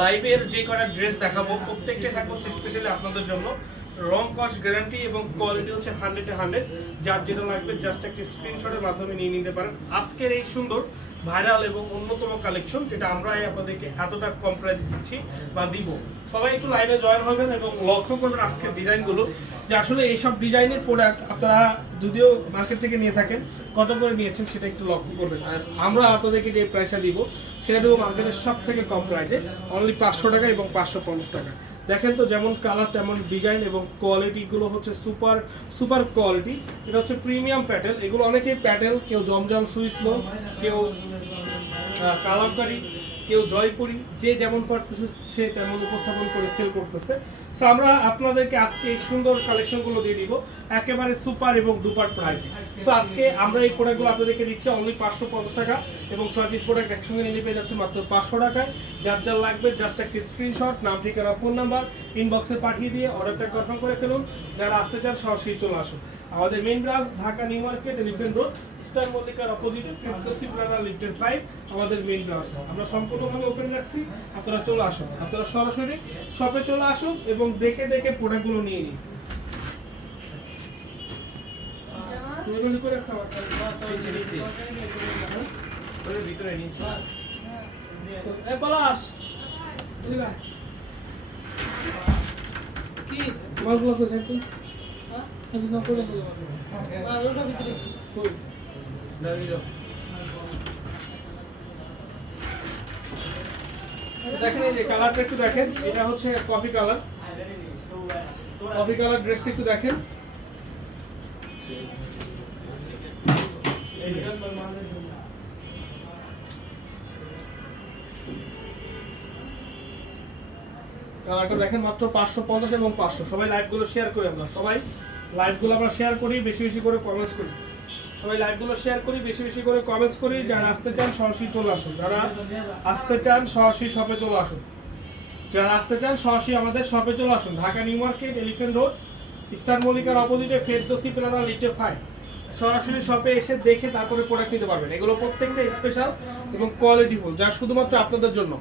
লাইভের যে কটা ড্রেস দেখাবো হচ্ছে স্পেশালি আপনাদের জন্য। রং কস্ট গ্যারান্টি এবং কোয়ালিটি হচ্ছে হান্ড্রেডে যার যেটা লাগবে জাস্ট স্ক্রিনশটের মাধ্যমে নিয়ে নিতে পারেন। আজকের এই সুন্দর ভাইরাল এবং অন্যতম কালেকশন যেটা আমরা আপনাদেরকে এতটা কম প্রাইসে দিচ্ছি বা দিব। সবাই একটু লাইভে জয়েন হবেন এবং লক্ষ্য করবেন আজকের ডিজাইনগুলো যে আসলে এইসব ডিজাইনের প্রোডাক্ট আপনারা যদিও মার্কেট থেকে নিয়ে থাকেন কত করে নিয়েছেন সেটা একটু লক্ষ্য করবেন। আর আমরা আপনাদেরকে যে প্রাইসটা দিব, সেটা দেবো মার্কেটের সব থেকে কম প্রাইসে অনলি পাঁচশো টাকা এবং পাঁচশো পঞ্চাশ টাকা। দেখেন তো যেমন কালার তেমন ডিজাইন এবং কোয়ালিটিগুলো হচ্ছে সুপার সুপার কোয়ালিটি এটা হচ্ছে প্রিমিয়াম প্যাটেল এগুলো অনেকেই প্যাটেল কেউ জমজম সুইচ লো কেউ কালামকারি, কেউ জয়পুরি, যে যেমন করতেছে, সে তেমন উপস্থাপন করে সেল করতেছে। সো আমরা আপনাদেরকে আজকে এই সুন্দর কালেকশনগুলো দিয়ে দিব। একেবারে সুপার এবং ডুপার প্রাইস সো আজকে আমরা এই প্রোডাক্টগুলো আপনাদেরকে দিচ্ছি অনলি পাঁচশো পঞ্চাশ টাকা এবং ছয় পিস প্রোডাক্ট একসঙ্গে নিলে পেয়ে যাচ্ছে মাত্র পাঁচশো টাকায়। যার যার লাগবে জাস্ট একটি স্ক্রিনশট নাম, ঠিকানা ফোন নাম্বার ইনবক্সে পাঠিয়ে দিয়ে অর্ডারটা কনফার্ম করে ফেলুন। যারা আসতে চান, সরাসরি চলে আসুন। আমাদের main branch Dhaka new market elephant road star মল্লিকার অপোজিটে ফিফটি প্লাজা লিফটেড ফাইভ আমাদের মেইন ব্রাঞ্চ আমরা সম্পূর্ণভাবে ওপেন রাখছি। আপনারা চলে আসুন। আপনারা সরাসরি শপে চলে আসুন এবং দেখে দেখে প্রোডাক্টগুলো নিয়ে। ওর ভিতরে নিচে। পলাশ। কি? মালগুলো কোথায় তুই আমি না করে দিলাম মালটা ভিতরে কই? দাঁড়িয়ে যাও। দেখেন এই যে কালারটা একটু দেখেন। এটা হচ্ছে কফি কালার কফি কালার ড্রেসটা একটু দেখেন। কালারটা দেখেন মাত্র পাঁচশো পঞ্চাশ এবং পাঁচশো। সবাই লাইভগুলো শেয়ার করি আমরা। সবাই লাইভগুলো আমরা শেয়ার করি, বেশি বেশি করে কমেন্টস করি। সবাই লাইভগুলো শেয়ার করি, বেশি বেশি করে কমেন্টস করি। যারা আসতে চান সরাসরি চলে আসুন। যারা আসতে চান সরাসরি শপে চলে আসুন। যারা আসতে চান, সরাসরি আমাদের শপে চলে আসুন। Dhaka new market elephant road star মল্লিকার অপোজিটে ফেরদোসি প্লাজা লিটে ফাইভ সরাসরি শপে এসে দেখে তারপরে প্রোডাক্ট নিতে পারবেন। এগুলো প্রত্যেকটা স্পেশাল এবং কোয়ালিটি কোয়ালিটিফুল যা শুধুমাত্র আপনাদের জন্য।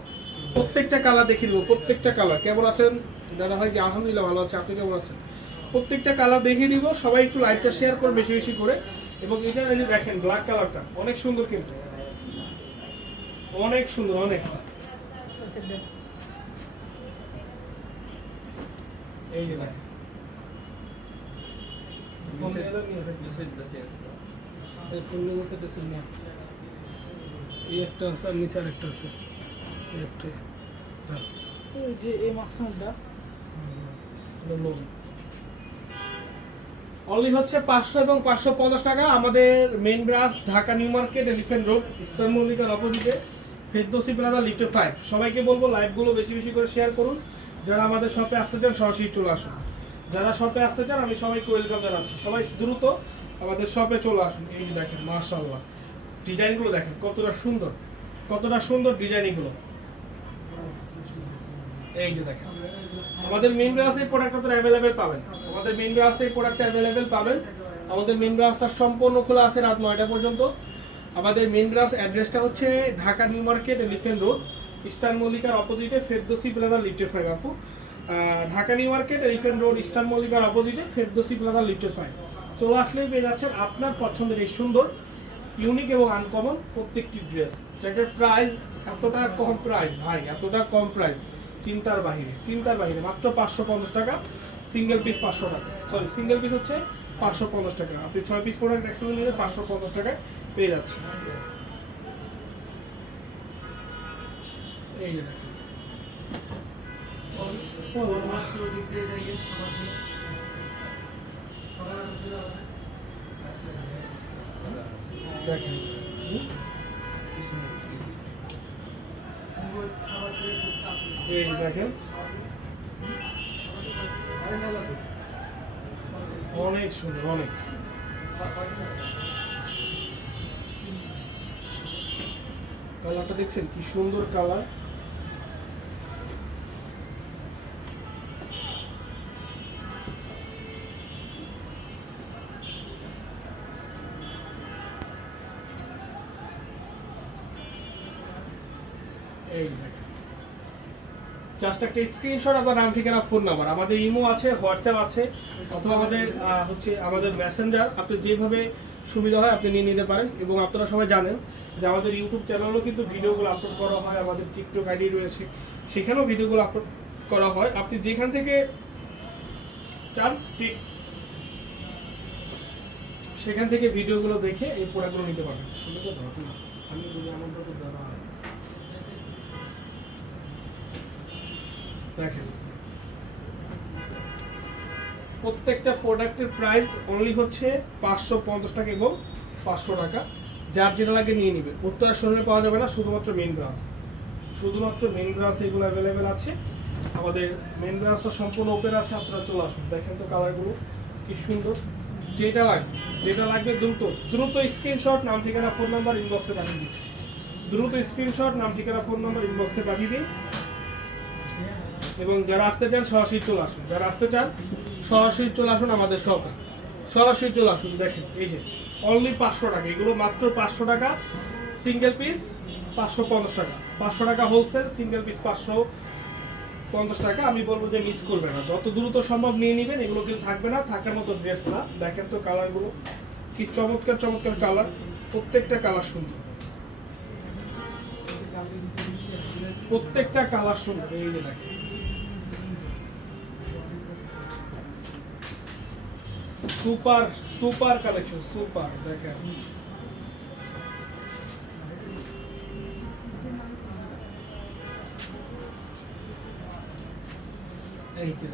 প্রত্যেকটা কালার দেখিয়ে দেবো, প্রত্যেকটা কালার কেমন আছেন? দাদা ভাই যে আলহামদুলিল্লাহ ভালো আছে। আপনি কেমন আছেন? প্রত্যেকটা কালার দেখিয়ে দিব, সবাই একটু লাইভটা শেয়ার করে বেশি বেশি করে। এবং এটা এই যে দেখেন ব্ল্যাক কালারটা অনেক সুন্দর কিন্তু। অনেক সুন্দর, অনেক। এই যে দেখেন। নিচে বসে আছে। এই ফুলগুলো কোথায় দেখছেন না এই একটা আছে আর নিচে আরেকটা আছে। এই একটা যে এই মাঝখানটা অনলি হচ্ছে পাঁচশো এবং পাঁচশো পঞ্চাশ টাকা। আমাদের main branch Dhaka new market elephant road eastern মল্লিকার অপোজিটে ফেরদোসি প্লাজা লিফটে ফাইভ সবাইকে বলব লাইভগুলো বেশি বেশি করে শেয়ার করুন। যারা আমাদের শপে আসতে চান, সরাসরি চলে আসুন। যারা শপে আসতে চান, আমি সবাইকে ওয়েলকাম জানাচ্ছি। সবাই দ্রুত আমাদের শপে চলে আসুন। এই যে দেখেন মার্শাল্লাহ ডিজাইনগুলো দেখেন, কতটা সুন্দর। কতটা সুন্দর ডিজাইনগুলো। এই যে দেখেন। আমাদের মেন ব্রাঞ্চে এই প্রোডাক্ট আপনারা অ্যাভেলেবেল পাবেন। আমাদের মেন ব্রাঞ্চে এই প্রোডাক্ট অ্যাভেলেবেল পাবেন। আমাদের মেইন ব্রাঞ্চটা সম্পূর্ণ খোলা আছে রাত নয়টা পর্যন্ত। আমাদের মেন ব্রাঞ্চ অ্যাড্রেসটা হচ্ছে Dhaka new market elephant road eastern মল্লিকার অপোজিটে ফেরদোসি প্লাজা লিফটেড ফাইভ আপু Dhaka new market elephant road eastern মল্লিকার অপোজিটে ফেরদোসি প্লাজা লিফটেড ফাইভ চলে আসলেই পেয়ে যাচ্ছেন আপনার পছন্দের এই সুন্দর ইউনিক এবং আনকমন প্রত্যেকটি ড্রেস যেটার প্রাইস এতটা কম প্রাইস ভাই, এতটা কম প্রাইস চিন্তার বাহিরে চিন্তার বাহিরে। মাত্র পাঁচশো পঞ্চাশ টাকা সিঙ্গেল পিস পাঁচশো টাকা। সরি সিঙ্গেল পিস হচ্ছে পাঁচশো পঞ্চাশ টাকা। আপনি ছয় পিস প্রোডাক্ট একসঙ্গে নিলে পাঁচশো পঞ্চাশ টাকায় পেয়ে যাচ্ছে এই যে দেখেন? এই দেখেন। অনেক সুন্দর অনেক। কালারটা দেখছেন? কি সুন্দর কালার। এই জাস্ট একটা স্ক্রিনশট আপনার নাম, ঠিকানা ফোন নাম্বার আমাদের ইমো আছে হোয়াটসঅ্যাপ আছে, অথবা আমাদের হচ্ছে আমাদের মেসেঞ্জার আপনি যেভাবে সুবিধা হয় আপনি নিয়ে নিতে পারেন। এবং আপনারা সবাই জানেন যে আমাদের ইউটিউব চ্যানেলেও কিন্তু ভিডিওগুলো আপলোড করা হয়। আমাদের টিকটক আইডি রয়েছে। সেখানেও ভিডিওগুলো আপলোড করা হয়। আপনি যেখান থেকে চান, ঠিক সেখান থেকে ভিডিওগুলো দেখে এই প্রোডাক্টগুলো নিতে পারবেন। কথা আমি বলি, আমার কত দ্বারা হয় দেখেন। প্রত্যেকটা প্রোডাক্টের প্রাইস অনলি হচ্ছে পাঁচশো পঞ্চাশ টাকা এবং পাঁচশো টাকা। যার যেটা লাগে নিয়ে নেবে। উত্তর শোরুমে পাওয়া যাবে না, শুধুমাত্র মেন ব্রাঞ্চ শুধুমাত্র মেন ব্রাঞ্চ এগুলো অ্যাভেলেবেল আছে। আমাদের মেন ব্রাঞ্চটা সম্পূর্ণ ওপেন আছে, আপনারা চলে আসুন। দেখেন তো কালারগুলো কি সুন্দর। যেটা লাগবে যেটা লাগবে দ্রুত দ্রুত স্ক্রিনশট নাম, ঠিকানা ফোন নাম্বার ইনবক্সে পাঠিয়ে দিন। দ্রুত স্ক্রিনশট নাম, ঠিকানা ফোন নাম্বার ইনবক্সে পাঠিয়ে দিন। এবং যারা আসতে চান সরাসরি চলে আসুন। যারা আসতে চান, সরাসরি চলে আসুন আমাদের শপে। সরাসরি চলে আসুন, দেখেন, এই যে অনলি পাঁচশো টাকা। এগুলো মাত্র পাঁচশো টাকা সিঙ্গেল পিস পাঁচশো পঞ্চাশ টাকা। পাঁচশো টাকা হোলসেল সিঙ্গেল পিস পাঁচশো পঞ্চাশ টাকা। আমি বলব যে মিস করবে না। যত দ্রুত সম্ভব নিয়ে নেবেন, এগুলো কিন্তু থাকবে না, থাকার মতো ড্রেস না। দেখেন তো কালারগুলো কি চমৎকার চমৎকার কালার প্রত্যেকটা কালার সুন্দর। প্রত্যেকটা কালার সুন্দর, এই যে দেখেন। সুপার সুপার কালেকশন সুপার, দেখেন। এই যে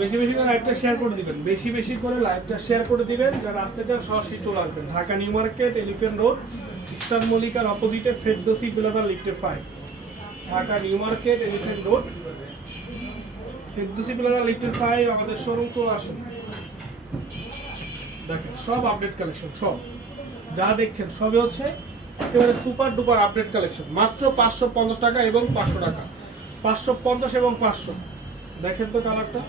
বেশি বেশি করে লাইভটা শেয়ার করে দিবেন। বেশি বেশি করে লাইভটা শেয়ার করে দিবেন যারা আসতে চান সরাসরি চলে আসবেন Dhaka new market elephant road eastern মল্লিকার অপোজিটে ফেরদোসি বিলাদার লিফটে five Dhaka new market elephant road Ferdousi plaza লিফটে ফাইভ আমাদের শোরুম চলে আসুন দেখেন, সব আপডেট কালেকশন সব। যা দেখছেন, সবই হচ্ছে একেবারে সুপার ডুপার আপডেট কালেকশন মাত্র পাঁচশো পঞ্চাশ টাকা এবং পাঁচশো টাকা। পাঁচশো পঞ্চাশ এবং পাঁচশো। দেখেন তো কালারটা